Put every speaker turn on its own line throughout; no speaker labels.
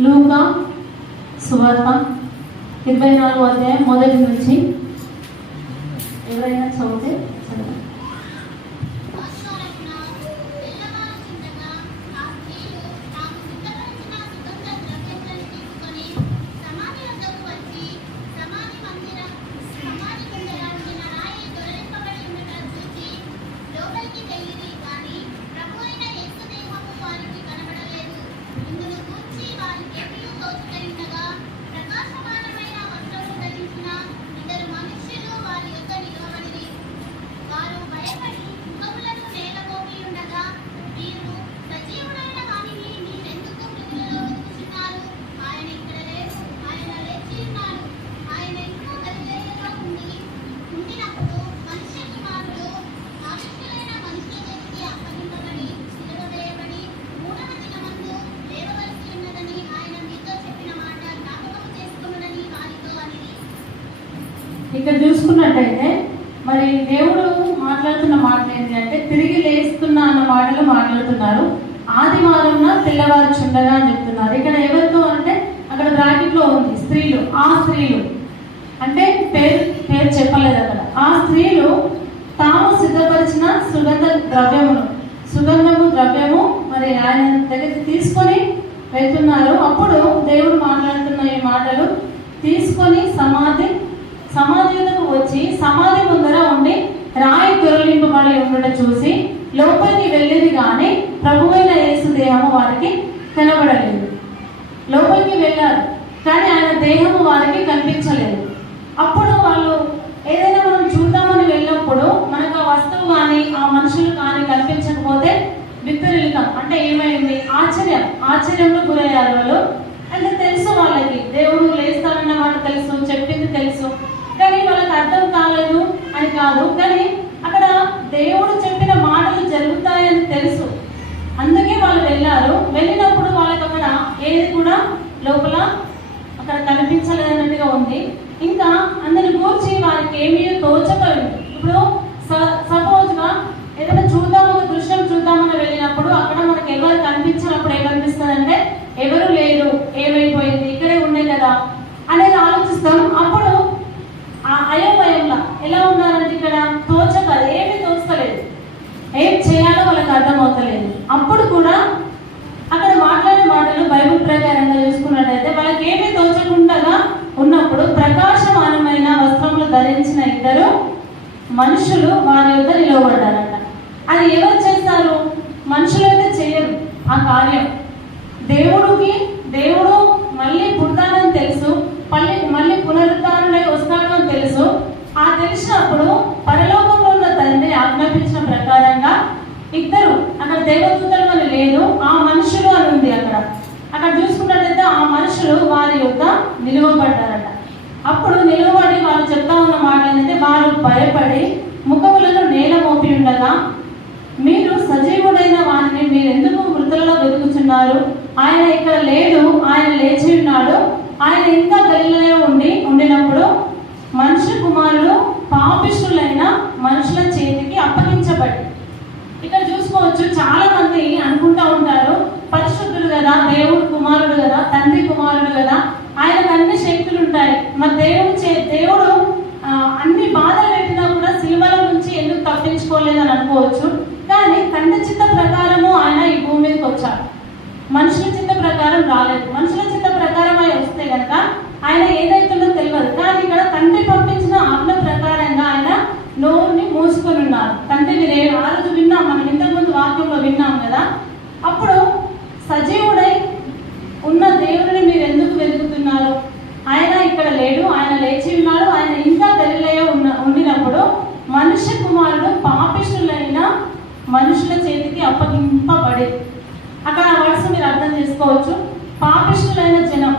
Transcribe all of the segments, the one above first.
లూకా సువార్త ఇరవై నాలుగు అధ్యాయం మొదటి నుంచి ఎవరైనా చదివితే
ఇక్కడ
చూసుకున్నట్టయితే మరి దేవుడు మాట్లాడుతున్న మాట ఏంటి అంటే తిరిగి లేస్తున్నా అన్న మాటలు మాట్లాడుతున్నారు. ఆదివారం తెల్లవారుచుండగా అని చెప్తున్నారు. ఇక్కడ ఎవరితో అంటే అక్కడ బ్రాకెట్లో ఉంది. స్త్రీలు ఆ స్త్రీలు. అంటే పేరు పేరు చెప్పలేదు అక్కడ. ఆ స్త్రీలు తాము సిద్ధపరిచిన సుగంధ ద్రవ్యమును సుగంధము ద్రవ్యము మరి ఆయన దగ్గర తీసుకొని వెళ్తున్నారు. అప్పుడు దేవుడు మాట్లాడుతున్న ఈ మాటలు తీసుకొని సమాధి సమాధి వచ్చి సమాధి ముందర ఉండి రాయి దొరలింపబడి ఉండటం చూసి లోపలికి వెళ్ళేది కానీ ప్రభువైన యేసు దేహము వారికి కనబడలేదు. లోపలికి వెళ్ళారు. కానీ ఆయన దేహము వారికి కనిపించలేదు. అప్పుడు వాళ్ళు ఏదైనా మనం చూద్దామని వెళ్ళినప్పుడు మనకు ఆ వస్తువు కానీ ఆ మనుషులు కానీ కనిపించకపోతే విపరీతం. అంటే ఏమైంది? ఆశ్చర్యం. ఆశ్చర్యంలో గురయ్యారు వాళ్ళు. అంటే తెలుసు వాళ్ళకి. దేవుడు లేస్తారన్న మాట తెలుసు చెప్పింది తెలుసు. కానీ వాళ్ళకి అర్థం కాలేదు అని కాదు. కానీ అక్కడ దేవుడు చెప్పిన మాటలు జరుగుతాయని తెలుసు. అందుకే వాళ్ళు వెళ్ళారు. వెళ్ళినప్పుడు వాళ్ళకి అక్కడ ఏది కూడా లోపల అక్కడ కనిపించలేదన్నట్టుగా ఉంది. ఇంకా అందరి గూర్చి వారికి ఏమీ తోచకపోయింది ఇప్పుడు సపోజ్గా ఏదైనా చూద్దాం ఒక దృశ్యం చూద్దామని వెళ్ళినప్పుడు అక్కడ మనకు ఎవరు కనిపించినప్పుడు ఏమనిపిస్తుంది అంటే ఎవరు లేరు ఏమైపోయింది ఇక్కడే ఉండే కదా అనేది ఆలోచిస్తాం. అప్పుడు ఆ అయోమయంలో ఎలా ఉన్నారంటే ఇక్కడ తోచక ఏమీ తోచలేదు. ఏం చేయాలో వాళ్ళకి అర్థమవుతలేదు. అప్పుడు కూడా బైబుల్ ప్రకారంగా చూసుకున్నట్టయితే వాళ్ళకి ఏమీ తోచకుండా ఉన్నప్పుడు ప్రకాశమానమైన వస్త్రములు ధరించిన ఇద్దరు మనుషులు వారి యొక్క నిలవబడ్డారంట. అది ఎవరు చేస్తారు? మనుషులైతే చేయరు ఆ కార్యం. దేవుడికి దేవుడు మళ్ళీ పుడతానని తెలుసు మళ్ళీ మళ్ళీ పునరుద్ధారణై వస్తాడు అని తెలుసు. ఆ తెలిసినప్పుడు పరలోకంలో ఉన్న తండ్రి ఆజ్ఞాపించిన ప్రకారంగా ఇద్దరు అక్కడ దేవదూతలు అని లేదు ఆ మనుషులు అని ఉంది అక్కడ. అక్కడ చూసుకున్నట్లయితే ఆ మనుషులు వారి యొక్క నిలువబడ్డారట. అప్పుడు నిలువబడి వాళ్ళు చెప్తా ఉన్న మాట ఏంటంటే వారు భయపడి ముఖములను నేల మోపి ఉండగా మీరు సజీవుడైన వారిని మీరు ఎందుకు మృతులలో వెతుకుతున్నారు? ఆయన ఇక్కడ లేడు ఆయన లేచి ఉన్నాడు. ఆయన ఇంకా గలిలో ఉండి ఉండినప్పుడు మనుష్య కుమారుడు పాపిష్ఠులైన మనుషుల చేతికి అప్పగించబడి ఇక్కడ చూసుకోవచ్చు చాలా మంది అనుకుంటా ఉంటారు పరిశుద్ధుడు కదా దేవుడు కుమారుడు కదా తండ్రి కుమారుడు కదా ఆయనకు అన్ని శక్తులు ఉంటాయి మరి దేవుడు చే దేవుడు అన్ని బాధలు పెట్టినా కూడా సిల్వల నుంచి ఎందుకు తప్పించుకోలేదని అనుకోవచ్చు. కానీ తండ్రి చిత్త ప్రకారము ఆయన ఈ భూమి మీదకి వచ్చాడు. మనుషుల చిత్త ప్రకారం రాలేదు. మనుషుల చిత్త ప్రకారం ఆయన వస్తే కనుక ఆయన ఏదైతుందో తెలియదు. కానీ ఇక్కడ తండ్రి పంపించిన ఆజ్ఞ ప్రకారంగా ఆయన నోరుని మూసుకొని ఉన్నారు. తండ్రి మీరు ఆ రోజు విన్నాం మనం ఇంతకుముందు వాక్యంలో విన్నాం కదా. అప్పుడు సజీవుడై ఉన్న దేవుడిని మీరు ఎందుకు వెతుకుతున్నారు? ఆయన ఇక్కడ లేడు ఆయన లేచి ఉన్నాడు ఆయన ఇంకా గలిలయ ఉన్న ఉండినప్పుడు మనుష్య కుమారుడు పాపిష్ఠులైన మనుషుల చేతికి అప్పగింపబడి అక్కడ ఆ వరుస మీరు అర్థం చేసుకోవచ్చు. పాపిష్ఠులైన జనం.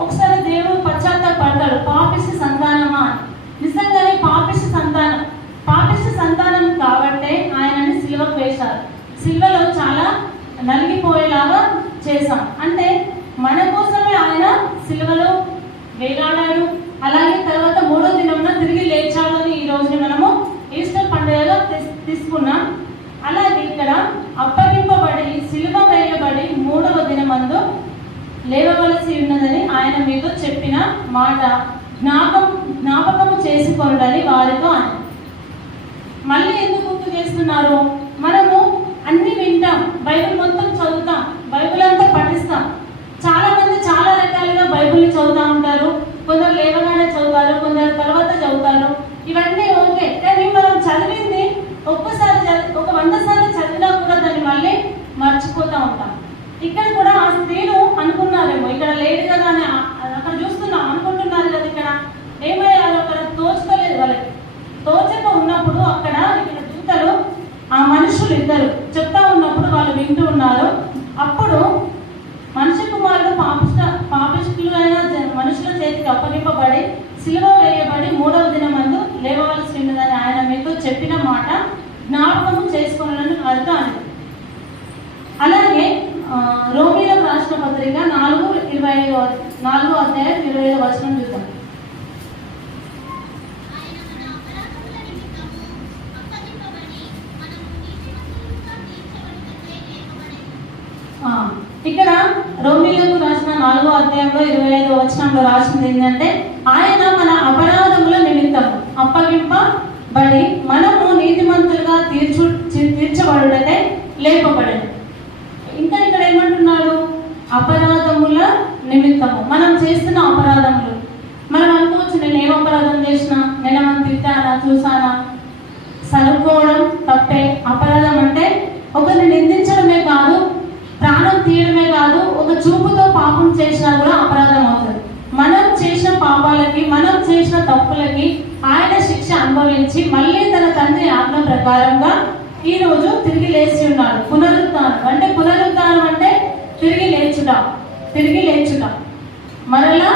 ఒకసారి దేవుడు పశ్చాత్తాపడతాడు పాపిష్టి సంతానమా? అని. నిజంగానే పాపిష్టి సంతానం. పాపిష్టి సంతానం కాబట్టే ఆయనని సిల్వకు వేశారు. సిల్వలో చాలా నలిగి చేశాం. అంటే మన కోసమే ఆయన సిల్వలో వేలాడారు. అలాగే తర్వాత మూడో దినమున తిరిగి లేచాడు అని ఈ రోజు మనము ఈస్టర్ పండుగలో తీస్- తీసుకున్నాం. అలాగే ఇక్కడ అప్పగింపబడి సిలువ వేయబడి మూడవ దినమందు లేవవలసి ఉన్నదని ఆయన మీతో చెప్పిన మాట. జ్ఞాపకం జ్ఞాపకము చేసుకొనుడని వారితో అని. మళ్ళీ ఎందుకు గుర్తు చేస్తున్నారు? మనము అన్ని వింటాం. బైబిల్ మొత్తం చదువుతాం బైబిల్ అంతా పఠిస్తాం చాలా మంది చాలా రకాలుగా బైబిల్ని చదువుతూ ఉంటారు కొందరు లేవగానే చదువుతారు కొందరు తర్వాత చదువుతారు ఇవన్నీ ఓకే కానీ మనం చదివింది ఒక్కసారి చదివి ఒక వంద సార్లు చదివినా కూడా దాన్ని మళ్ళీ మర్చిపోతూ ఉంటాం. ఇక్కడ కూడా ఆ స్త్రీలు అనుకున్నారేమో ఇక్కడ లేదు కదా అని అక్కడ చూస్తున్నాం అనుకుంటున్నారు కదా ఇక్కడ. ఏమయ్యారు అక్కడ తోచుకోలేదు వాళ్ళకి. తోచక ఉన్నప్పుడు అక్కడ ఇక్కడ దూతలు ఆ మనుషులు ఇద్దరు చెప్తా ఉన్నప్పుడు వాళ్ళు వింటూ ఉన్నారు. అప్పుడు మనిషి కుమారుడు పాపిష్ట పాపిష్టులైన జ- మనుషుల చేతికి అప్పగింపబడి సిలువ వేయబడి మూడవ దినమందు లేవవలసి ఉన్నదని ఆయన మీతో చెప్పిన మాట జ్ఞాపకము చేసుకున్నానని అర్థం అని అలాగే ఆ, రోమిలకు పత్రిక నాలుగు ఇరవై ఐదు నాలుగో అధ్యాయం ఇరవై ఐదు వచనం చూద్దాం. ఇక్కడ రోమిలకు రాసిన నాలుగో అధ్యాయంలో ఇరవై ఐదు వచనంలో రాసింది ఏంటంటే ఆయన మన అపరాధముల నిమిత్తం అప్పగింపబడి మనము నీతిమంతులుగా తీర్చు తీర్చబడుటనే లేపబడను. ఇంకా ఇక్కడ ఏమంటున్నాడు? అపరాధముల నిమిత్తము. మనం చేస్తున్న అపరాధములు. మనం అనుకోవచ్చు నేను ఏం అపరాధం చేసినా? నేను మనం తిట్టానా చూసానా సరుకోవడం తప్పే. అపరాధం అంటే ఒకరిని నిందించడమే కాదు ప్రాణం తీయడమే కాదు ఒక చూపుతో పాపం చేసినా కూడా అపరాధం అవుతుంది. మనం చేసిన పాపాలకి మనం చేసిన తప్పులకి ఆయన శిక్ష అనుభవించి మళ్ళీ తన తండ్రి ఆజ్ఞ ప్రకారంగా ఈ రోజు తిరిగి లేచి ఉన్నాడు. పునరుత్థానం. అంటే పునరుత్థానం అంటే తిరిగి లేచుట. తిరిగి లేచుట. మరలా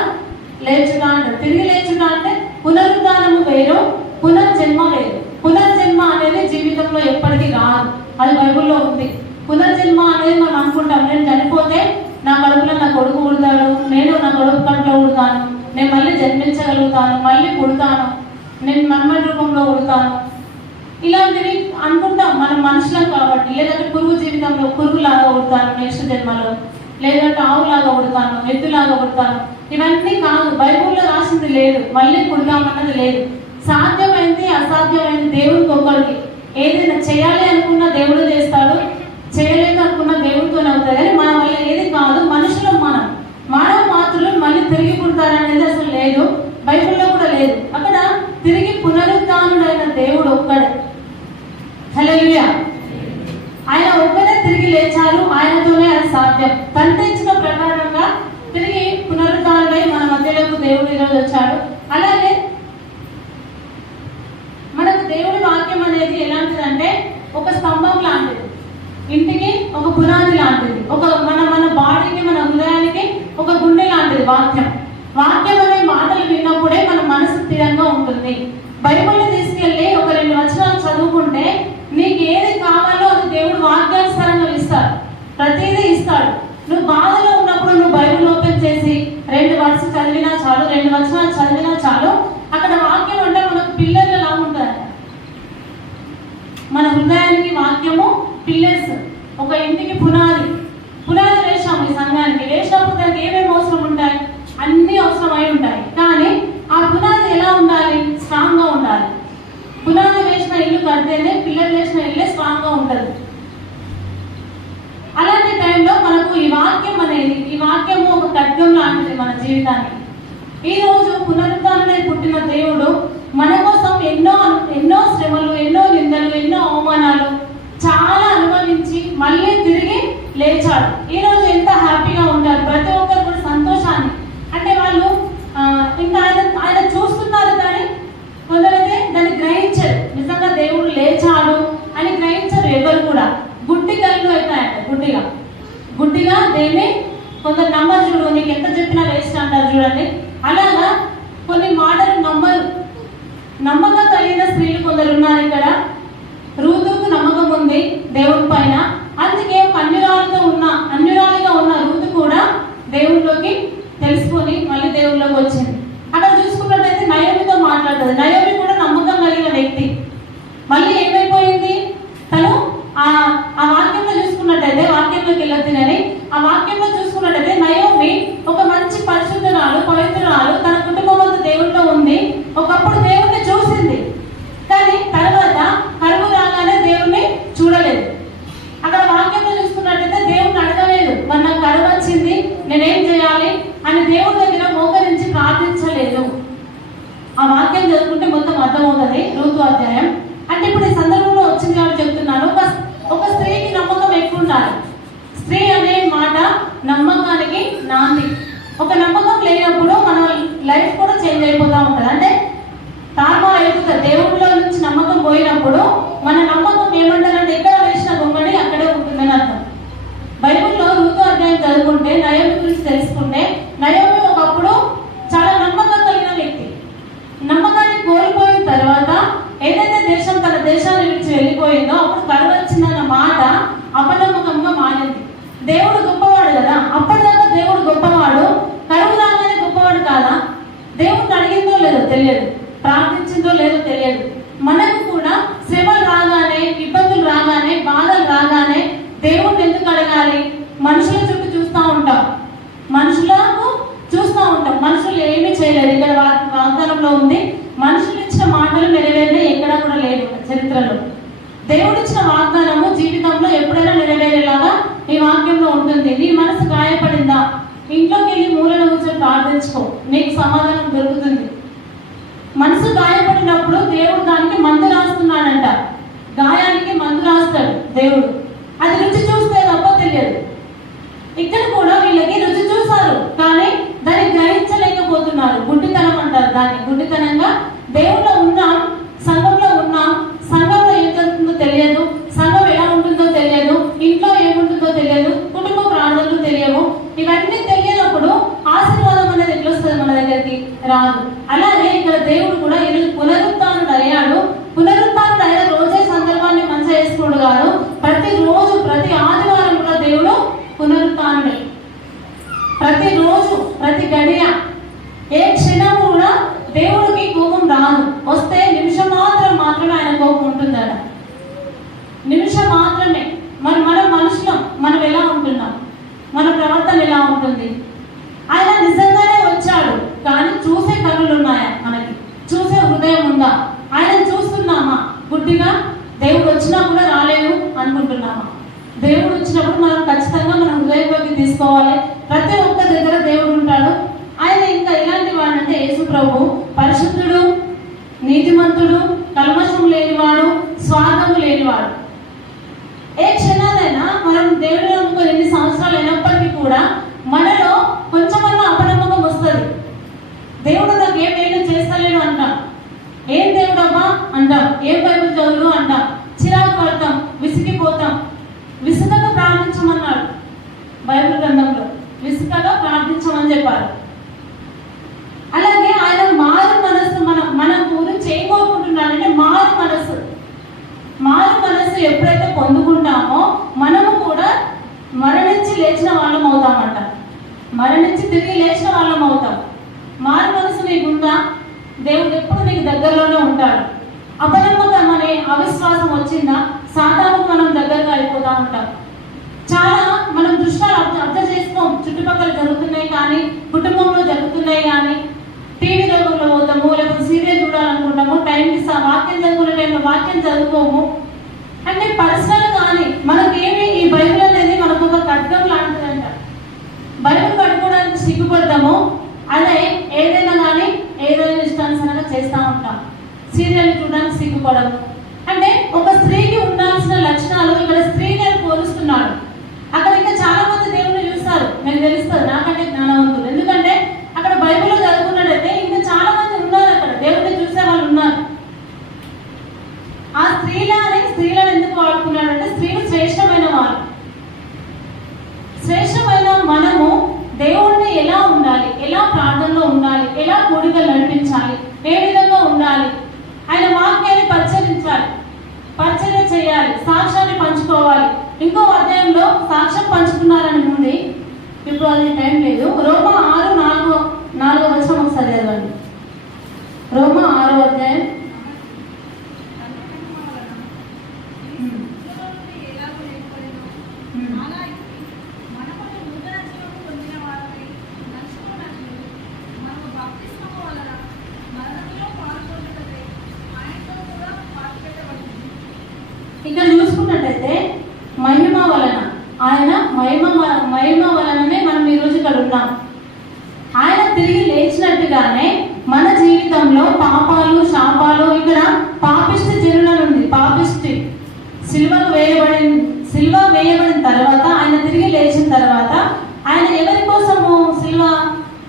లేచుట అంటే తిరిగి లేచుట అంటే పునరుద్ధానము వేరు పునర్జన్మ వేరు. పునర్జన్మ అనేది జీవితంలో ఎప్పటికీ రాదు. అది బైబుల్లో ఉంది. పునర్జన్మ అనేది మనం అనుకుంటాం. నేను చనిపోతే నా కడుపులో నా కొడుకు పుడతాడు నేను నా కొడుకు కంట్లో పుడతాను నేను మళ్ళీ జన్మించగలుగుతాను మళ్ళీ పుడతాను నేను మన్మడి రూపంలో పుడతాను. ఇలాంటివి అనుకుంటాం మనం మనుషులం కాబట్టి లేదంటే పురుగు జీవితంలో పురుగులాగా పుడతాను నెక్స్ట్ జన్మలో లేదంటే ఆవులాగా పుడతాను ఎద్దులాగా పుడతాను. ఇవన్నీ కాదు బైబుల్లో రాసింది లేదు మళ్ళీ పుడతామన్నది లేదు. సాధ్యమైంది అసాధ్యమైంది దేవుడికి ఒక్కడికి. ఏదైనా చేయాలి అనుకున్న దేవుడు చేస్తాడు చేయలేక అనుకున్న దేవుడితోనే అవుతుంది కానీ మన వల్ల ఏది కాదు మనుషులం మనం మానవ మాత్రులు మళ్ళీ తిరిగి పుడతారనేది అసలు లేదు బైబిల్లో కూడా లేదు అక్కడ తిరిగి పునరుద్ధానుడైన దేవుడు ఒక్కడే హల్లెలూయా ఆయన ఒక్కడే తిరిగి లేచారు ఆయనతోనే అది సాధ్యం తండ్రి ఇచ్చిన ప్రకారంగా తిరిగి పునరుద్ధారుడై మన మధ్యలోకి దేవుడు ఈరోజు వచ్చాడు అలాగే మనకు దేవుడి వాక్యం అనేది ఎలాంటిదంటే ఒక స్తంభం లాంటిది ఇంటికి ఒక పునాది లాంటిది ఒక మన మన బాడీకి మన హృదయానికి ఒక గుండె లాంటిది వాక్యం. వాక్యం అనే మాటలు విన్నప్పుడే మన మనసు స్థిరంగా ఉంటుంది. బైబిల్ని తీసుకెళ్ళి ఒక రెండు వచనాలు చదువుకుంటే నీకు ఏది కావాలో అది దేవుడు వాక్యానుసారంగా ఇస్తాడు. ప్రతిదీ ఇస్తాడు. నువ్వు బాధలో ఉన్నప్పుడు నువ్వు బైబిల్ ఓపెన్ చేసి రెండు వర్స్ చదివినా చాలు రెండు వచనాలు చదివినా చాలు అక్కడ వాక్యం అంటే మనకు పిల్లర్లు ఎలా ఉంటుంది మన హృదయానికి వాక్యము పిల్లర్స్ ఒక ఇంటికి పునాది. పునాది వేసాము ఈ సంఘానికి. వేసినప్పుడు దానికి ఏమేమి అవసరం ఉంటాయి? అన్ని అవసరమై ఉంటాయి. కానీ ఆ పునాది ఎలా ఉండాలి? స్ట్రాంగ్గా ఉండాలి. పునాది వేసిన ఇల్లు కడితేనే పిల్లలు వేసిన ఇల్లే స్ట్రాంగ్గా ఉంటుంది. అలాంటి టైంలో మనకు ఈ వాక్యం అనేది ఈ వాక్యము ఒక ఖడ్గం లాంటిది మన జీవితానికి. ఈ రోజు పునరుద్ధరణే పుట్టిన దేవుడు మన కోసం ఎన్నో ఎన్నో శ్రమలు ఎన్నో నిందలు ఎన్నో అవమానాలు చాలా అనుభవించి మళ్ళీ తిరిగి లేచారు. ఈ రోజు ఎంత హ్యాపీగా ఉంటారు ప్రతి ఒక్కరు కూడా సంతోషాన్ని. అంటే వాళ్ళు ఇంకా ఆయన ఆయన చూస్తున్నారు కానీ కొందరైతే దాన్ని గ్రహించరు. నిజంగా దేవుడు లేచాడు అని గ్రహించరు ఎవరు కూడా. గుడ్డి కళ్ళు అవుతాయంట గుడ్డిగా. గుడ్డిగా దేన్ని? కొందరు నమ్మరు చూడు నీకు ఎంత చెప్పినా వేస్ట్ అంటారు చూడండి. అలాగా కొన్ని మాటలు నమ్మరు. నమ్మకం కలిగిన స్త్రీలు కొందరు ఉన్నారు ఇక్కడ. రూతుకు నమ్మకం ఉంది దేవుడి పైన అందుకే ఒక అన్యురాలతో ఉన్న అన్యురాలిగా ఉన్న రూతు దేవుల్లోకి తెలుసుకొని మళ్ళీ దేవుల్లోకి వచ్చింది అక్కడ చూసుకున్నట్టయితే నయోమితో మాట్లాడుతుంది నయోమి కూడా నమ్మకం కలిగిన వ్యక్తి. మళ్ళీ ఏమైపోయింది తను ఆ ఆ వాక్యంలో చూసుకున్నట్టయితే వాక్యంలోకి వెళ్ళొద్దు కానీ ఆ వాక్యంలో చూసుకున్నట్టయితే నయోమి నేనేం చేయాలి అని దేవుడి దగ్గర మోకరించి ప్రార్థించలేదు ఆ వాక్యం చదువుకుంటే మొత్తం అర్థమవుతుంది. ఋతు అధ్యాయం. అంటే ఇప్పుడు ఈ సందర్భంలో వచ్చింది కాబట్టి చెప్తున్నాను ఒక ఒక స్త్రీకి నమ్మకం ఎక్కువ ఉండాలి స్త్రీ అనే మాట నమ్మకానికి నాంది. ఒక నమ్మకం లేనప్పుడు మన లైఫ్ కూడా చేంజ్ అయిపోతూ ఉంటుంది. అంటే తార్మా అయిపోతుంది దేవుడిలో నుంచి నమ్మకం పోయినప్పుడు మన నమ్మకం ఏమంటారంటే ఎక్కడ వేసిన గుమ్మడి అక్కడే ఉంటుందని అర్థం. బైబిల్లో రూతు అధ్యాయం చదువుకుంటే నయోమి గురించి తెలుసుకుంటే నయోమి ఒకప్పుడు చాలా నమ్మకం కలిగిన వ్యక్తి నమ్మకాన్ని కోల్పోయిన తర్వాత ఏదైతే దేశం తన దేశాన్ని విడిచి వెళ్ళిపోయిందో అప్పుడు కరువు మాట అపనమ్మకంగా మారింది. దేవుడు గొప్పవాడు కదా? అప్పటిదాకా దేవుడు గొప్పవాడు? కరువు రాగానే గొప్పవాడు కాదా? దేవుడు అడిగిందో లేదో తెలియదు. ప్రార్థించిందో లేదో తెలియదు. మనకు కూడా శ్రమలు రాగానే ఇబ్బందులు రాగానే బాధలు రాగానే దేవుడిని ఎందుకు అడగాలి? మనుషుల చుట్టూ చూస్తూ ఉంటాం మనుషులకు చూస్తూ ఉంటాం మనుషులు ఏమీ చేయలేదు ఇక్కడ వా- వాగ్దానంలో ఉంది. మనుషులు ఇచ్చిన మాటలు నెరవేరినాయి ఎక్కడా కూడా లేదు చరిత్రలో. దేవుడు ఇచ్చిన వాగ్దానము జీవితంలో ఎప్పుడైనా నెరవేరేలాగా ఈ వాక్యంలో ఉంటుంది. నీ మనసు గాయపడిందా? ఇంట్లోకి వెళ్ళి మూలన కూర్చొని ప్రార్థించుకో. నీకు సమాధానం దొరుకుతుంది. మనసు గాయపడినప్పుడు దేవుడు దానికి మందు రాస్తున్నాడంట. గాయానికి మందు రాస్తాడు దేవుడు. అది రుచి చూస్తే తప్ప తెలియదు. ఇక్కడ కూడా వీళ్ళకి రుచి చూసారు కానీ దాన్ని గ్రహించలేకపోతున్నారు. గుడ్డితనం అంటారు దాన్ని గుండితనంగా దేవుళ్ళ ఉన్నాం సంఘంలో ఉన్నాం. సంఘంలో ఏం తెలియదు. సంఘం ఎలా ఉంటుందో తెలియదు. ఇంట్లో ఏముంటుందో తెలియదు. కుటుంబ ప్రాణాలు తెలియవు. ఇవన్నీ తెలియనప్పుడు ఆశీర్వాదం అనేది ఎట్లా వస్తుంది మన దగ్గరికి? రాదు అలాగే ఇక్కడ దేవుడు కూడా ఈరోజు పునరుత్థానుడు అయ్యాడు పునరుత్థానుడు అయిన రోజే సందర్భాన్ని మంచిగా చేసుకున్నాడు కాదు ప్రతి రోజు ప్రతి ఆదివారం కూడా దేవుడు పునరుత్థానుడే ప్రతి రోజు ప్రతి గడియ ఏ క్షణం కూడా దేవుడికి కోపం రాదు వస్తే నిమిషం మాత్రం మాత్రమే ఆయన కోపం ఉంటుందట నిమిషం మాత్రమే మరి మనం మనుషులం మనం ఎలా ఉంటున్నాం మన ప్రవర్తన ఎలా ఉంటుంది ఆయన నిజంగానే వచ్చాడు కానీ చూసే కన్నులు ఉన్నాయా మనకి చూసే హృదయం ఉందా ఆయన చూస్తున్నామా గుడ్డిగా దేవుడు వచ్చినా కూడా రాలేవు అనుకుంటున్నామా దేవుడు వచ్చినప్పుడు మనం ఖచ్చితంగా మన హృదయంలోకి తీసుకోవాలి ప్రతి ఒక్క దగ్గర దేవుడు ఉంటాడు ఆయన ఇంకా ఎలాంటి వాడంటే యేసు ప్రభు పరిశుద్ధుడు నీతిమంతుడు కల్మషం లేనివాడు వాడు ఏ క్షణాలైనా మనం దేవుని నమ్ముకొని ఎన్ని సంవత్సరాలు అయినప్పటికీ కూడా మనలో కొంచెమన్నా అపనమ్మకం వస్తుంది. దేవుడు నాకు ఏం నేను చేస్తలేను అంటాం. ఏం దేవుడు అమ్మా అంటాం. ఏం బైబిల్ చదువు అంటాం. చిరాకు పడతాం విసిగిపోతాం. విసుకగా ప్రార్థించమన్నాడు బైబిల్ గ్రంథంలో. విసుకగా ప్రార్థించమని చెప్పారు. అలాగే ఆయన మారు మనస్సు మన మన గురించి ఏం కోరుకుంటున్నాడంటే మారు మనస్సు మారు మనస్సు ఎప్పుడైతే పొందుకుంటామో మనము కూడా మరణించి లేచిన వాళ్ళం అవుతామంట. మరణించి తిరిగి లేచిన వాళ్ళం అవుతాం. మారు మనసు నీకుందా దేవుడు ఎప్పుడు నీకు దగ్గరలోనే ఉంటాడు. అపనమ్మకం అనే అవిశ్వాసం వచ్చిందా? సాధారణ మనం దగ్గరగా అయిపోతా ఉంటాం. చాలా మనం దృష్టాలు అర్థం అర్థం చేసుకోం. చుట్టుపక్కల జరుగుతున్నాయి కానీ చూడాలనుకుంటాము టైంకి వాక్యం చదువుకునే టైంలో వాక్యం చదువుకోము. అంటే పర్సనల్ కానీ మనకేమి ఈ బైబిల్ అనేది మనకు ఒక ఖడ్గం లాంటిదంట. బైబిల్ పట్టుకోవడానికి సిగ్గుపడతాము. అదే ఏదైనా కానీ ఏదైనా ఇష్టానుసారంగా చేస్తూ ఉంటాం. సీరియల్ చూడడానికి సిగ్గుపడము. అంటే ఒక స్త్రీ ఉండాల్సిన లక్షణాలు ఇక్కడ స్త్రీని పోలుస్తున్నాడు అక్కడ ఇంకా చాలా మంది దేవుని చూస్తారు నేను తెలుస్తుంది నాకంటే జ్ఞానవంతులు ఎందుకంటే అక్కడ బైబిల్లో చదువుకున్నట్టయితే ఇంకా చాలా మంది ఉన్నారు అక్కడ దేవుడిని చూసే వాళ్ళు ఉన్నారు ఆ స్త్రీలని స్త్రీలను ఎందుకు వాడుకున్నాడంటే స్త్రీలు శ్రేష్టమైన వారు శ్రేష్టమైన మనము దేవుణ్ణి ఎలా ఉండాలి ఎలా ప్రార్థనలో ఉండాలి ఎలా కూడికలు నడిపించాలి? ఏ విధంగా ఉండాలి? ఆయన వాక్యాన్ని పరిచరించాలి పరిచర్య చేయాలి. సాక్ష్యాన్ని పంచుకోవాలి. ఇంకో అధ్యాయంలో సాక్ష్యం పంచుకున్నారని ఉంది. ఇప్పుడు అది టైం లేదు. రోమా ఆరు నాలుగో నాలుగో వచ్చిన ఒకసారి చదవండి రోమా ఆరో అధ్యాయం ఉమ్. ఉమ్. ఇక్కడ చూసుకున్నట్టయితే మహిమ వలన ఆయన మహిమ మహిమ వలననే మనం ఈరోజు ఇక్కడ ఉన్నాం ఆయన తిరిగి లేచినట్టుగానే మన జీవితంలో పాపాలు శాపాలు ఇక్కడ పాపిష్టి జనులను ఉంది పాపిష్టి సిల్వకు వేయబడిన సిల్వ వేయబడిన తర్వాత ఆయన తిరిగి లేచిన తర్వాత ఆయన ఎవరి కోసము సిల్వ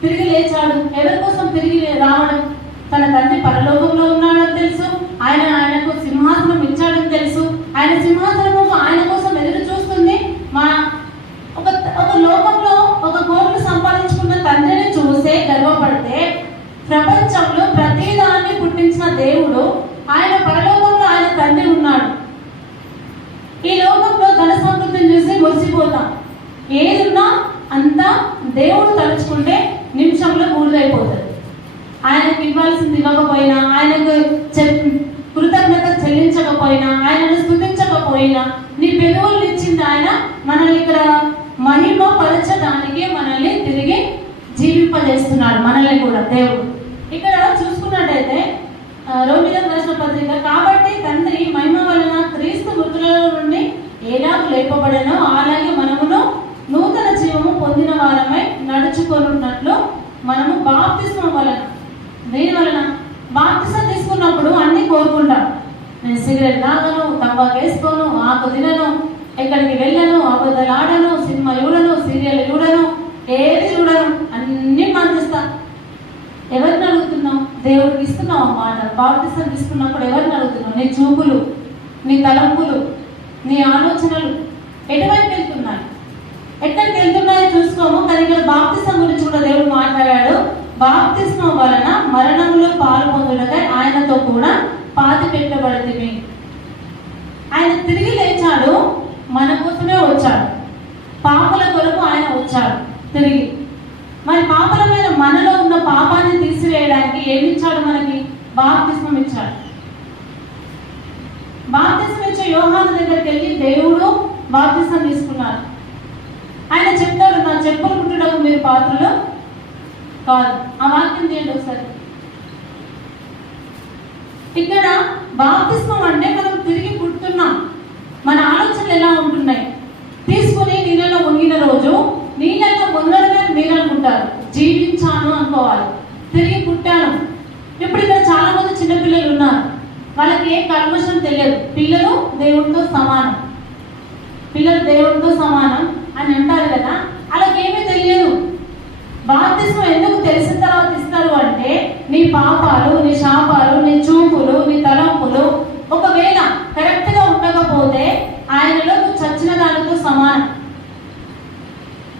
తిరిగి లేచాడు. ఎవరి కోసం తిరిగి రావడం? తన తండ్రి పరలోకంలో ఉన్నాడని తెలుసు. ఆయన ఆయనకు సింహాసనం ఇచ్చాడని తెలుసు. ఆయన సింహాసనము ఆయన కోసం ఎదురు చూస్తుంది. మా ఒక ఒక లోకంలో ఒక కోట్లు సంపాదించుకున్న తండ్రిని చూసే గర్వపడితే ప్రపంచంలో ప్రతిదాన్ని పుట్టించిన దేవుడు ఆయన పరలోకంలో ఆయన తండ్రి ఉన్నాడు. ఈ లోకంలో ధన సమృద్ధిని చూసి మురిసిపోతాం. ఏదున్నా అంతా దేవుడు తలుచుకుంటే అయిపోతుంది ఆయనకు ఇవ్వాల్సింది ఇవ్వకపోయినా ఆయనకు కృతజ్ఞత చెల్లించకపోయినా ఆయనను స్థుతించకపోయినా నీ పెదవులు ఇచ్చింది ఆయన మనల్ని ఇక్కడ మహిమ పరచడానికి మనల్ని తిరిగి జీవింపజేస్తున్నాడు మనల్ని కూడా దేవుడు. ఇక్కడ చూసుకున్నట్టయితే ఆ, రోమిల రాసిన పత్రిక కాబట్టి తండ్రి మహిమ వలన క్రీస్తు మృతులలో నుండి ఎలాగ లేపబడనో అలాగే మనమును నూతన జీవము పొందిన వారమై నడుచుకొనున్నట్లు మనము బాప్తిస్మం వలన దేని వలన బాప్తిసం తీసుకున్నప్పుడు అన్ని కోరుకుంటాం నేను సిగరెట్ తాగను తంబాకు వేసుకోను ఆకు తినను ఎక్కడికి వెళ్ళను అబద్ధాలు ఆడను సినిమా చూడను సీరియల్ చూడను ఏది చూడను అన్ని మందిస్తా ఎవరిని అడుగుతున్నావు? దేవుడికి ఇస్తున్నావు మాట బాప్తిసం తీసుకున్నప్పుడు ఎవరిని అడుగుతున్నావు? నీ చూపులు నీ తలంపులు నీ ఆలోచనలు ఎటువైపు వెళ్తున్నాయి? ఎక్కడికి వెళ్తున్నాయో చూసుకోము కానీ ఇక్కడ బాప్తిసం గురించి కూడా దేవుడు మాట్లాడాడు. బాప్తిస్మం వలన మరణంలో పాలు పొందుటకై ఆయనతో కూడా పాతి పెట్టబడింది ఆయన తిరిగి లేచాడు. మన కోసమే వచ్చాడు. పాపల కొరకు ఆయన వచ్చాడు. తిరిగి. మరి పాపలమైన మనలో ఉన్న పాపాన్ని తీసివేయడానికి ఏమి ఇచ్చాడు మనకి? బాప్తిస్మం ఇచ్చాడు. బాప్తిస్మం ఇచ్చే యోహాను దగ్గరికి వెళ్ళి దేవుడు బాప్తిస్మం తీసుకున్నారు ఆయన చెప్తాడు నా చెప్పులు కుట్టడం మీరు పాత్రలు కాదు. ఆ వాక్యం చేయండి ఒకసారి. ఇక్కడ బాప్తిస్మం అంటే మనం తిరిగి పుట్టున్నాం మన ఆలోచనలు ఎలా ఉంటున్నాయి? తీసుకుని నీళ్ళలో మునిగిన రోజు నీళ్ళలో మునగడమే మీరు అనుకుంటారు జీవించాను అనుకోవాలి. తిరిగి పుట్టాను. ఇప్పుడు ఇక్కడ చాలా మంది చిన్నపిల్లలు ఉన్నారు. వాళ్ళకి ఏ కల్మషం తెలియదు. పిల్లలు దేవుడితో సమానం. పిల్లలు దేవుడితో సమానం అని అంటారు కదా. అలాగేమీ తెలియదు. బాప్తిస్మం ఎందుకు తెలిసిన తర్వాత ఇస్తారు అంటే నీ పాపాలు నీ శాపాలు నీ చూపు నీ తలంపులు ఒకవేళ కరెక్ట్గా ఉండకపోతే ఆయనలో నువ్వు చచ్చిన దానితో సమానం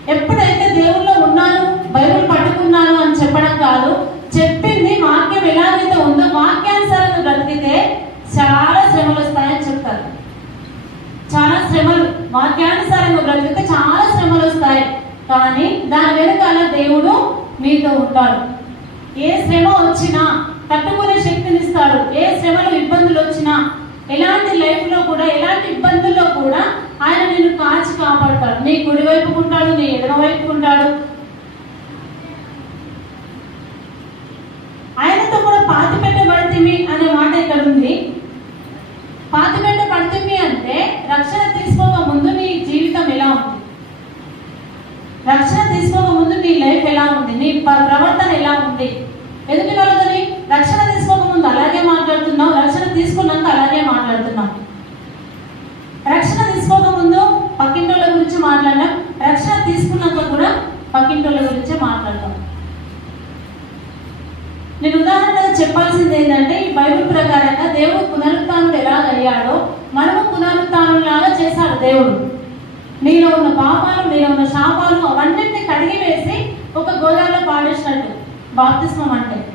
ఎప్పుడైతే దేవుల్లో ఉన్నాను బైబిల్ పట్టుకున్నాను అని చెప్పడం కాదు చెప్పింది వాక్యం ఎలాగైతే ఉందో వాక్యానుసారంగా బ్రతికితే చాలా శ్రమలు వస్తాయని చెప్తారు చాలా శ్రమలు వాక్యానుసారంగా బ్రతికితే చాలా శ్రమలు వస్తాయి కానీ దాని వెనకాల దేవుడు మీతో ఉంటాడు ఏ శ్రమ వచ్చినా తట్టుకునే శక్తిని ఇస్తాడు ఏ శ్రమలు ఇబ్బందులు వచ్చినా ఎలాంటి లైఫ్లో కూడా ఎలాంటి ఇబ్బందుల్లో కూడా ఆయన నిన్ను కాచి కాపాడతాడు నీ కుడి వైపుకుంటాడు నీ ఎడమ వైపుకుంటాడు ఆయనతో కూడా పాతి పెట్టబడితిమి అనే మాట ఇక్కడ ఉంది పాతి పెట్టబడితిమి అంటే రక్షణ తీసుకోక ముందు నీ జీవితం ఎలా ఉంది రక్షణ తీసుకోక ముందు నీ లైఫ్ ఎలా ఉంది? నీ ప- ప్రవర్తన ఎలా ఉంది? ఎదుటి వాళ్ళని రక్షణ తీసుకోక ముందు అలాగే మాట్లాడుతున్నావు రక్షణ తీసుకున్నాక అలాగే మాట్లాడుతున్నావు. రక్షణ తీసుకోక ముందు పక్కింటోళ్ళ గురించి మాట్లాడడం రక్షణ తీసుకున్నాక కూడా పక్కింటోళ్ళ గురించే మాట్లాడతాం నేను ఉదాహరణగా చెప్పాల్సింది ఏంటంటే ఈ బైబిల్ ప్రకారంగా దేవుడు పునరుత్నం ఎలా అయ్యాడో మనము పునరుత్థానులాగా చేశాడు దేవుడు. నీలో ఉన్న పాపాలు నీలో ఉన్న శాపాలు అవన్నింటినీ కడిగి వేసి ఒక గోదావరిలో పాడేసినట్టు. బాప్తిస్మం అంటే.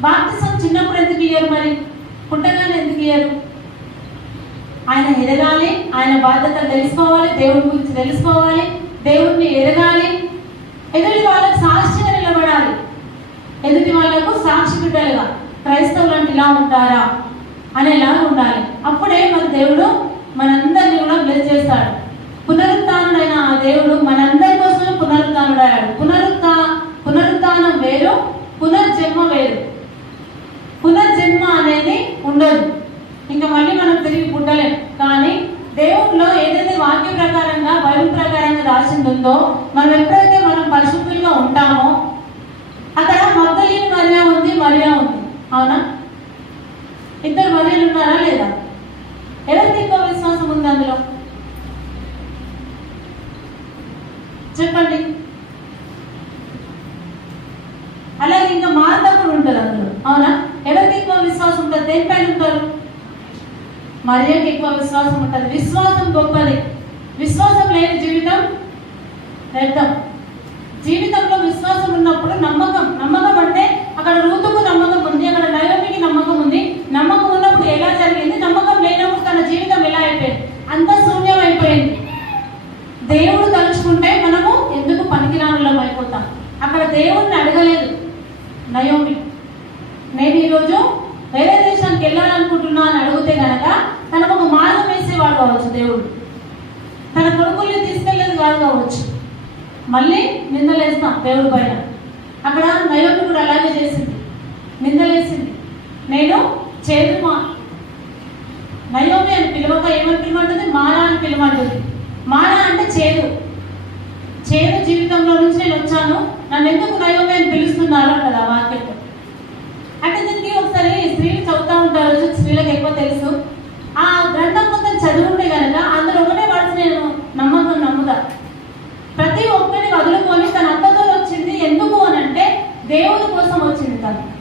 బాప్తిస్మం చిన్నప్పుడు ఎందుకు ఇయ్యరు మరి? పుట్టగానే ఎందుకు ఇయ్యరు? ఆయన ఎదగాలి ఆయన బాధ్యత తెలుసుకోవాలి దేవుడి గురించి తెలుసుకోవాలి దేవుడిని ఎదగాలి. ఎదుటి వాళ్ళకు సాక్షిగా నిలబడాలి. ఎదుటి వాళ్ళకు సాక్షి బిడ్డలుగా. క్రైస్తవులు అంటే ఇలా ఉంటారా? అనేలాగా ఉండాలి. అప్పుడే మన దేవుడు మనందరినీ కూడా బ్లెస్ చేస్తాడు పునరుత్డైన ఆ దేవుడు మనందరి కోసమే పునరుత్డయ్యాడు పునరుత్థా పునరుత్నం వేరు పునర్జన్మ వేరు. పునర్జన్మ అనేది ఉండదు. ఇంకా మళ్ళీ మనం తిరిగి పుట్టలేం. కానీ దేవుడిలో ఏదైతే వాక్య ప్రకారంగా బైబిల్ ప్రకారంగా రాసిందో మనం ఎప్పుడైతే మనం పరిశుద్ధులుగా ఉంటామో అక్కడ మగ్ధలీని మరియా ఉంది మరియా ఉంది. అవునా? ఇద్దరు మరియలు ఉన్నారా లేదా? ఎవరికి ఎక్కువ విశ్వాసం ఉంది అందులో? చెప్పండి. అలాగే ఇంకా మార్త కూడా ఉంటారు అందులో. అవునా? ఎవరికి ఎక్కువ విశ్వాసం ఉంటుంది? దేనిపైన ఉంటారు? మరియకి ఎక్కువ విశ్వాసం ఉంటుంది. విశ్వాసం గొప్పది. విశ్వాసం లేని జీవితం వ్యర్థం జీవితంలో విశ్వాసం ఉన్నప్పుడు నమ్మకం నమ్మకం అంటే అక్కడ రూతుకు నమ్మకం ఉంది అక్కడ నయోమికి నమ్మకం ఉంది నమ్మకం ఉన్నప్పుడు ఎలా జరిగింది నమ్మకం లేనప్పుడు తన జీవితం ఎలా అయిపోయింది అంత శూన్యం అయిపోయింది దేవుడు తలుచుకుంటే మనము ఎందుకు పనికిరానులం అయిపోతాం అక్కడ దేవుడిని అడగలేదు నయోమి నేను ఈరోజు వేరే దేశానికి వెళ్ళాలనుకుంటున్నా అని అడిగితే గనక తనకు ఒక మార్గం వేసేవాడు కావచ్చు దేవుడు తన కొడుకుల్ని తీసుకెళ్ళేది కాదు కావచ్చు మళ్ళీ నిందలేస్తాం దేవుడి పైన. అక్కడ నయోమి కూడా అలాగే చేసింది. నిందలేసింది. నేను చేదు మా నయోమి అని పిలవక ఏమని పిలవంటుంది మారా అని పిలవంటుంది మారా అంటే చేదు. చేదు జీవితంలో నుంచి నేను వచ్చాను. నన్ను ఎందుకు నయోమి అని పిలుస్తున్నారు అంటది ఆ అంటే దీనికి ఒకసారి స్త్రీలు చదువుతూ ఉంటారు. స్త్రీలకు ఎక్కువ తెలుసు ఆ గ్రంథం మొత్తం చదువుంటే కనుక అందులో ఒకటే వర్డ్స్ నేను నమ్మకం నమ్ముదా ప్రతి ఒక్కరిని వదులుకొని తన అత్తతో వచ్చింది ఎందుకు అని దేవుని దేవుడి కోసం వచ్చింది తను.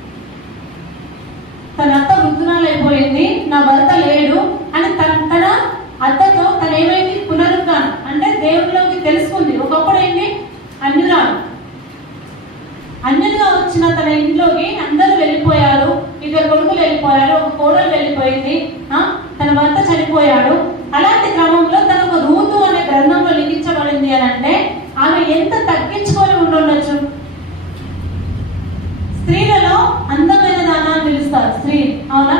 తన అత్త వృద్ధురాలు అయిపోయింది నా భర్త లేడు అని తన తన అత్తతో తను ఏమైంది? పునరుద్ధానం. అంటే దేవుడిలోకి తెలుసుకుంది. ఒకప్పుడు ఏంటి? అన్యురాలు. అన్యులుగా వచ్చిన తన ఇంట్లోకి అందరూ వెళ్ళిపోయారు. ఇద్దరు కొడుకులు వెళ్ళిపోయారు. ఒక కోడలు వెళ్ళిపోయింది. ఆ, తన భర్త చనిపోయాడు. అలాంటి క్రమంలో తన ఒక రూతు అనే గ్రంథంలో లిఖించబడింది అని అంటే ఆమె ఎంత తగ్గించుకొని ఉండొచ్చు స్త్రీలలో అందమైన దానాన్ని పిలుస్తారు. స్త్రీ. అవునా?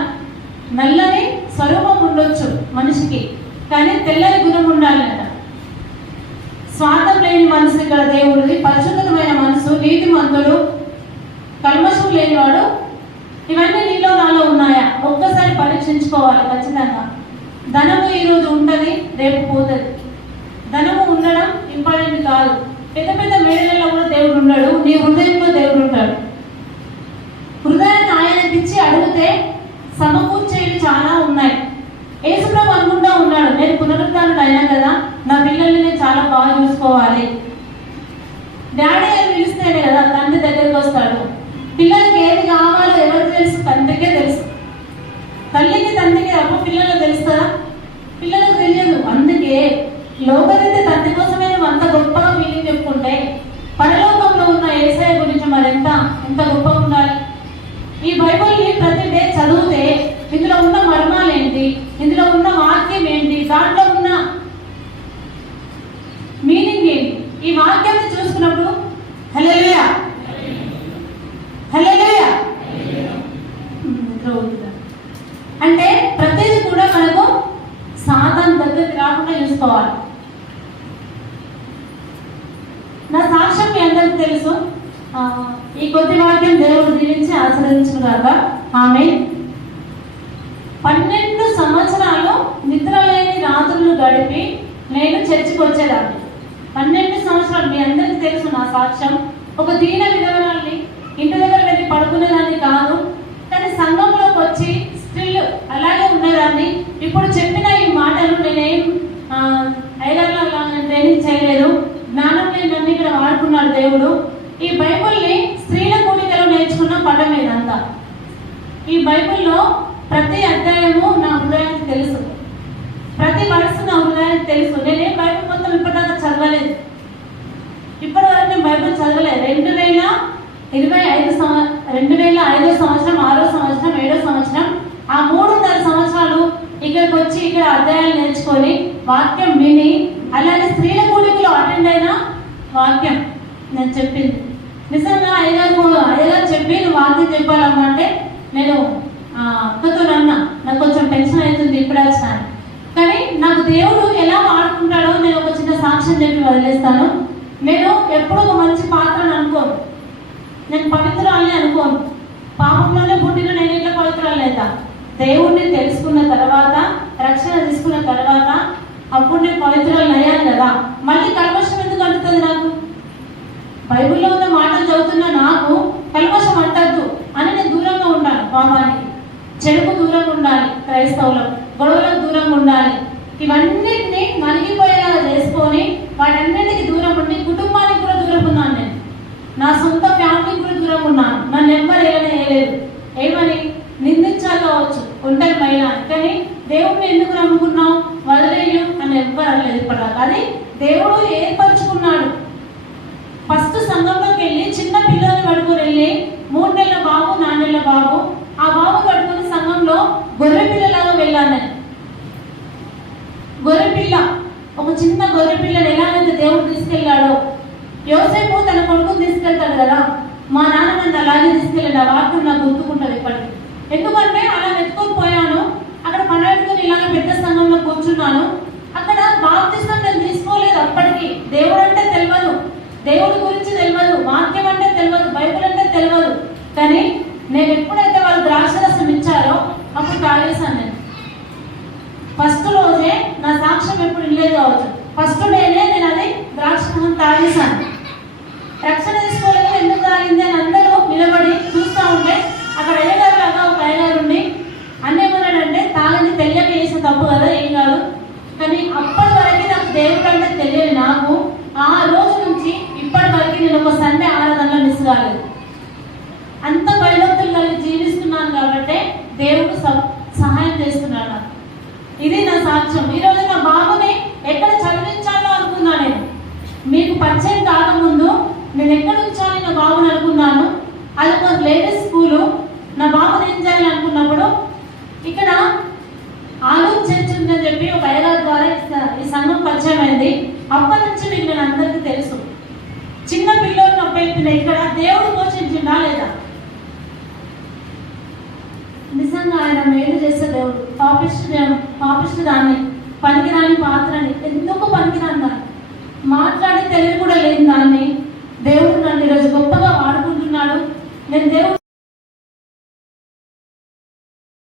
నల్లని స్వరూపం ఉండొచ్చు మనిషికి కానీ తెల్లని గుణం ఉండాలి అంట స్వార్థం లేని మనసు ఇక్కడ దేవుడిది పరిశుద్ధమైన మనసు నీతిమంతుడు కల్మషం లేనివాడు ఇవన్నీ నీలో నాలో ఉన్నాయా? ఒక్కసారి పరీక్షించుకోవాలి ఖచ్చితంగా. ధనము ఈరోజు ఉంటుంది రేపు పోతుంది. ధనము ఉండడం ఇంపార్టెంట్ కాదు. పెద్ద పెద్ద మేడలలో కూడా దేవుడు ఉండడు నీ హృదయంలో దేవుడు ఉంటాడు. అడిగితే సమకూర్చేవి చాలా ఉన్నాయి. యేసుప్రభు అనుకుంటా ఉన్నాడు నేను పునరుద్ధానం అయినా కదా నా పిల్లల్ని నేను చాలా బాగా చూసుకోవాలి. డాడీ అని పిలిస్తేనే కదా తండ్రి దగ్గరికి వస్తాడు. పిల్లలకి ఏది కావాలో ఎవరికి తెలుసు? తండ్రికే తెలుసు. తల్లికి తండ్రికి తప్ప పిల్లలకు తెలుస్తుందా పిల్లలకు తెలియదు. అందుకే లోకరైతే తండ్రి కోసమే అంత గొప్పగా ఫీలింగ్ చెప్పుకుంటే పరలోకంలో ఉన్న ఏసఐ గురించి మరెంత ఎంత గొప్పగా ఉండాలి ఈ బైబిల్ని ప్రతి డే చదివితే ఇందులో ఉన్న మర్మాలు ఏంటి ఇందులో ఉన్న వాక్యం ఏంటి దాంట్లో ఉన్న మీనింగ్ ఏంటి ఈ వాక్యాన్ని చూసుకున్నప్పుడు హల్లెలూయా హల్లెలూయా అంటే ప్రతిదీ కూడా మనకు సాధన దగ్గరికి రాకుండా చూసుకోవాలి నా సాక్ష్యం మీ అందరికి తెలుసు ఆ, ఈ కొద్ది వాక్యం దేవుడు దీవించి ఆశ్రయించుకున్నాక ఆమె పన్నెండు సంవత్సరాలు నిద్ర లేని రాత్రులు గడిపి నేను చర్చికి వచ్చేదాన్ని పన్నెండు సంవత్సరాలు మీ అందరికీ తెలుసు నా సాక్ష్యం ఒక దీన విధవరాల్ని ఇంటి దగ్గర వెళ్ళి పడుకునేదాన్ని కాదు కానీ సంఘంలోకి వచ్చి స్టిల్ అలాగే ఉండేదాన్ని ఇప్పుడు చెప్పిన ఈ మాటలు నేనేం ఆ, అయ్యగారులో అలా నేను ట్రైనింగ్ చేయలేదు జ్ఞానం లేని నన్ను ఇక్కడ వాడుకున్నాడు దేవుడు ఈ బైబుల్ని స్త్రీల కూడికలో నేర్చుకున్న పదం ఇదంతా. ఈ బైబుల్లో ప్రతి అధ్యాయము నా హృదయానికి తెలుసు. ప్రతి వరుస నా హృదయానికి తెలుసు. నేనే బైబిల్ మొత్తం ఇప్పటిదాకా చదవలేదు. ఇప్పటి వరకు నేను బైబిల్ చదవలేదు రెండు వేల ఇరవై ఐదు సంవ రెండు వేల ఐదో సంవత్సరం ఆరో సంవత్సరం ఏడో సంవత్సరం ఆ మూడున్నర సంవత్సరాలు ఇక్కడికి వచ్చి ఇక్కడ అధ్యాయాలు నేర్చుకొని వాక్యం విని అలానే స్త్రీల కూడికలో అటెండ్ అయిన వాక్యం. నేను చెప్పింది. నిజంగా అయ్యగారు అయ్యగారు చెప్పి నువ్వు వాక్యం చెప్పాలమ్మా అంటే నేను అక్కతో అన్నా. నాకు కొంచెం టెన్షన్ అవుతుంది ఇప్పుడే వచ్చినాను. కానీ నాకు దేవుడు ఎలా వాడుకుంటాడో నేను ఒక చిన్న సాక్ష్యం చెప్పి వదిలేస్తాను. నేను ఎప్పుడూ ఒక మంచి పాత్రను అనుకోను నేను పవిత్రాలని అనుకోను. పాపంలోనే పుట్టిన నేను ఇట్లా పవిత్రాలు లేదా దేవుణ్ణి తెలుసుకున్న తర్వాత రక్షణ తీసుకున్న తర్వాత అప్పుడు నేను పవిత్రాలు అయ్యాను కదా. మళ్ళీ కల్మషం ఎందుకు అందుతుంది నాకు? బైబిల్లో ఉన్న మాటలు చదువుతున్న నాకు కల్మషం అంటద్దు అని నేను దూరంగా ఉండాలి పాపానికి. చెడుకు దూరంగా ఉండాలి క్రైస్తవులు గొడవలకు దూరంగా ఉండాలి. ఇవన్నిటిని మలిగిపోయేలా చేసుకొని వాటన్నిటికి దూరం ఉండి కుటుంబానికి కూడా దూరం ఉన్నాను నేను. నా సొంత ఫ్యామిలీకి కూడా దూరం ఉన్నాను. నన్ను ఎవ్వరు వేయలేదు. ఏమని? నిందించాలవచ్చు ఒంటరి మహిళ. కానీ దేవుడిని ఎందుకు నమ్ముకున్నావు? వదిలేయు అని ఎవ్వరు అనలేదు ఇప్పటిదాకా. అది దేవుడు ఏర్పరచుకున్నాడు. ఫస్ట్ సంఘంలోకి వెళ్ళి చిన్న పిల్లల్ని పడుకొని వెళ్ళి మూడు నెలల బాబు నాలుగు నెలల బాబు ఆ బాబు పడుకుని సంఘంలో గొర్రె పిల్లలాగా వెళ్ళాను నేను గొర్రె పిల్ల ఒక చిన్న గొర్రె పిల్లని ఎలాగైతే దేవుడు తీసుకెళ్ళాడో యోసేపు తన కొడుకుని తీసుకెళ్తాడు కదా. మా నాన్న నన్ను అలాగే తీసుకెళ్ళాడు ఆ వార్త నాకు గుర్తుకుంటుంది ఇప్పటికి. ఎందుకంటే అలా వెతుకొని పోయాను. అక్కడ పడేట్టుకుని ఇలాగ పెద్ద సంఘంలో కూర్చున్నాను. అక్కడ బాప్తిస్తం నేను తీసుకోలేదు అప్పటికి. దేవుడు అంటే తెలియదు. దేవుడి గురించి తెలియదు వాక్యం అంటే తెలియదు బైబుల్ అంటే తెలియదు కానీ నేను ఎప్పుడైతే వాళ్ళు ద్రాక్షరసం ఇచ్చారో అప్పుడు తాగేశాను నేను. ఫస్ట్ రోజే నా సాక్ష్యం ఎప్పుడు ఇల్లేదు కావచ్చు. ఫస్ట్ డేనే నేను అది ద్రాక్షరసం తాగేశాను. రక్షణ తీసుకోలేదు ఎందుకు తాగింది అని అందరూ నిలబడి చూస్తూ ఉంటే అక్కడ అయ్యగారు లాగా ఒక అయ్యగారు ఉండి అన్నేమన్నాడంటే తాగని తెలియక చేసిన తప్పు కదా ఏం కాదు. కానీ అప్పటి వరకు నాకు దేవుడు అంటే తెలియదు. నాకు ఆ రోజు కాలేదు